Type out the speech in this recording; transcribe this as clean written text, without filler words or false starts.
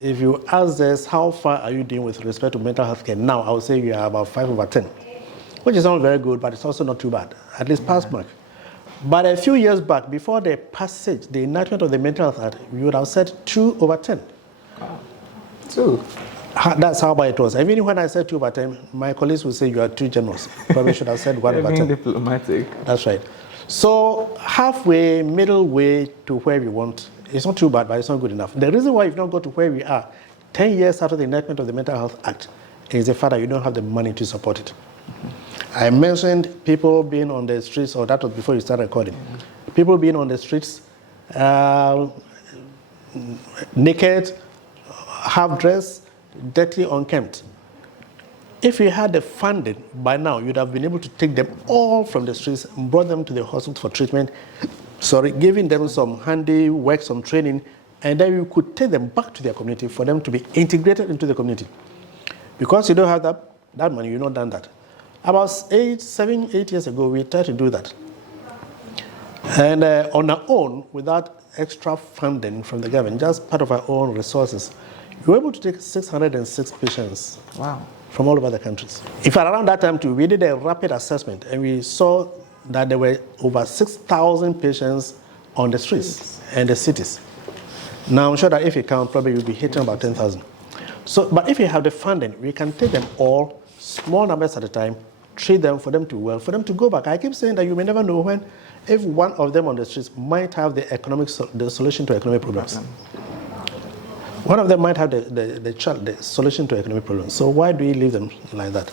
If you ask us how far are you doing with respect to mental health care now, I would say you are about 5/10, which is not very good, but it's also not too bad, at least pass mark. But a few years back, before the passage, the enactment of the Mental Health Act, we would have said 2/10. Wow. 2. That's how bad it was. Even when I said 2/10, my colleagues would say you are too generous. Probably should have said 1/10. Being diplomatic. That's right. So halfway, middle way to where we want, it's not too bad, but it's not good enough. The reason why you've not got to where we are 10 years after the enactment of the Mental Health Act is the fact that you don't have the money to support it. I mentioned people being on the streets, or that was before you started recording. People being on the streets, naked, half-dressed, dirty, unkempt. If you had the funding by now, you'd have been able to take them all from the streets and brought them to the hospital for treatment, giving them some handy work, some training, and then you could take them back to their community for them to be integrated into the community. Because you don't have that money, you've not done that. About 7, 8 years ago, we tried to do that. And on our own, without extra funding from the government, just part of our own resources, we were able to take 606 patients. Wow. From all over the countries. In fact, around that time too, we did a rapid assessment and we saw that there were over 6,000 patients on the streets and the cities. Now I'm sure that if you count, probably you'll be hitting about 10,000. So, but if you have the funding, we can take them all, small numbers at a time, treat them for them to well, for them to go back. I keep saying that you may never know when, if one of them on the streets might have the solution to economic problems. One of them might have the solution to economic problems. So why do we leave them like that?